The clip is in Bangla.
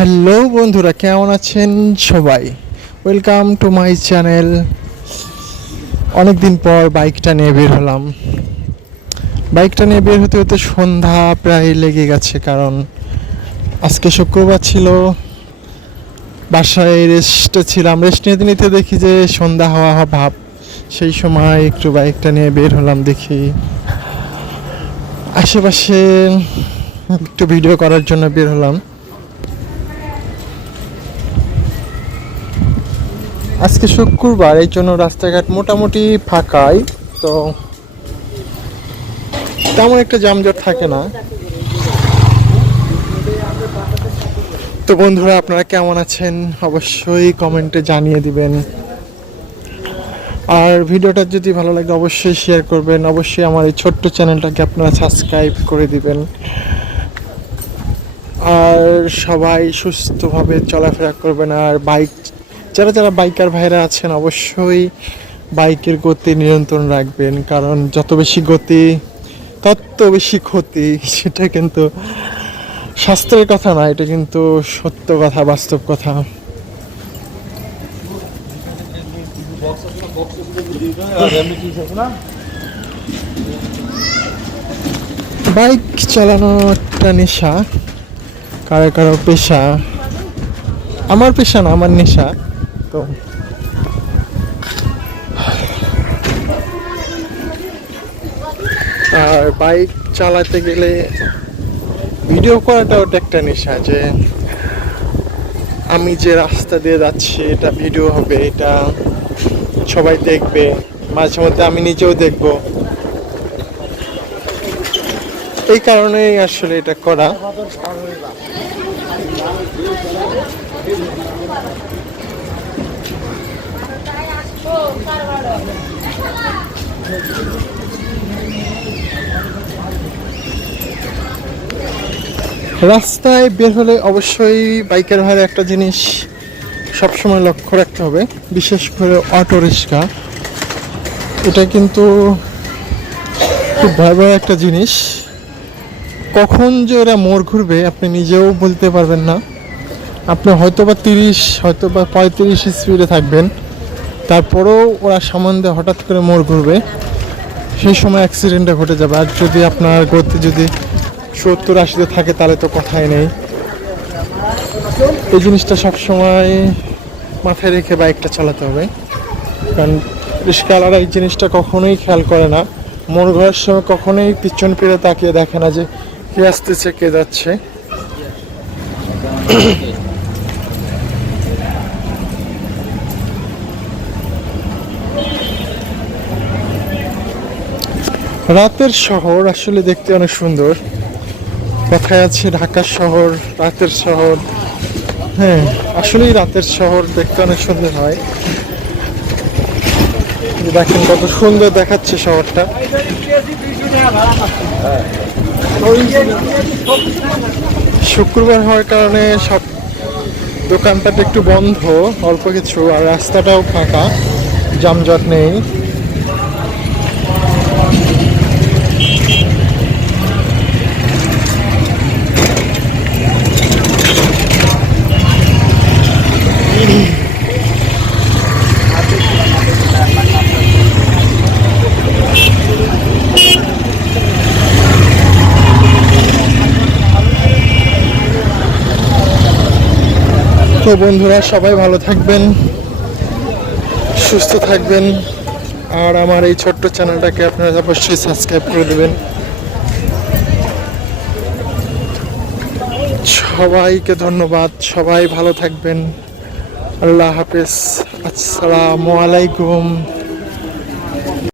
হ্যালো বন্ধুরা, কেমন আছেন সবাই? Welcome to my channel. অনেকদিন পর বাইকটা নিয়ে বের হলাম। বাইকটা নিয়ে বের হতে হতে সন্ধ্যা প্রায় লেগে গেছে, কারণ আজকে শুক্রবার ছিল। বাসায় রেস্টে ছিলাম, রেস্ট নিতে নিতে দেখি যে সন্ধ্যা হওয়া ভাব। সেই সময় একটু বাইকটা নিয়ে বের হলাম, দেখি আশেপাশে একটু ভিডিও করার জন্য বের হলাম। আজকে শুক্রবার, এই জন্য রাস্তাঘাট মোটামুটি ফাঁকাই, তো তেমন একটা যানজট থাকে না। তো বন্ধুরা, আপনারা কেমন আছেন অবশ্যই কমেন্টে জানিয়ে দিবেন। আর ভিডিওটা যদি ভালো লাগে অবশ্যই শেয়ার করবেন। অবশ্যই আমার এই ছোট্ট চ্যানেলটাকে আপনারা সাবস্ক্রাইব করে দিবেন। আর সবাই সুস্থভাবে চলাফেরা করবেন। আর যারা যারা বাইকার ভাইরা আছেন অবশ্যই বাইকের গতি নিয়ন্ত্রণ রাখবেন, কারণ যত বেশি গতি তত বেশি ক্ষতি। সেটা কিন্তু শাস্ত্রের কথা না, এটা কিন্তু সত্য কথা, বাস্তব কথা। বাইক চালানো একটা নেশা, কারো কারো পেশা। আমার পেশা না, আমার নেশা। তো আর বাইক চালাতে গেলে ভিডিও করাটা ওটা একটা নেশা, যে আমি যে রাস্তা দিয়ে যাচ্ছি এটা ভিডিও হবে, এটা সবাই দেখবে, মাঝে মধ্যে আমি নিজেও দেখব। এই কারণেই আসলে এটা করা। রাস্তায় বের হলে অবশ্যই বাইকের ভাইয়ের একটা জিনিস সবসময় লক্ষ্য রাখতে হবে, বিশেষ করে অটো রিক্সা। এটা কিন্তু খুব ভয়াবহ একটা জিনিস। কখন যে ওরা মোড় ঘুরবে আপনি নিজেও বলতে পারবেন না। আপনি হয়তোবা 30 হয়তোবা 35 স্পিডে থাকবেন, তারপরেও ওরা সামনে দিয়ে হঠাৎ করে মোড় ঘুরবে, সেই সময় অ্যাক্সিডেন্টটা ঘটে যাবে। আর যদি আপনার গতি যদি 70-80-তে থাকে তাহলে তো কথাই নেই। এই জিনিসটা সবসময় মাথায় রেখে বাইকটা চালাতে হবে, কারণ রিক্সাওয়ালারা এই জিনিসটা কখনোই খেয়াল করে না। মোড় ঘোরার সময় কখনোই পিছন ফিরে তাকিয়ে দেখে না যে কে আসতেছে কে যাচ্ছে। রাতের শহর আসলে দেখতে অনেক সুন্দর। কথায় আছে ঢাকার শহর রাতের শহর। হ্যাঁ, আসলেই রাতের শহর দেখতে অনেক সুন্দর হয়। দেখেন কত সুন্দর দেখাচ্ছে শহরটা। শুক্রবার হওয়ার কারণে সব দোকানপাট একটু বন্ধ, অল্প কিছু, আর রাস্তাটাও ফাঁকা, যানজট নেই। তো বন্ধুরা, সবাই ভালো থাকবেন, সুস্থ থাকবেন। আর আমার এই ছোট্ট চ্যানেলটাকে আপনারা অবশ্যই সাবস্ক্রাইব করে দেবেন। সবাইকে ধন্যবাদ, সবাই ভালো থাকবেন। আল্লাহ হাফেজ, আসসালামু আলাইকুম।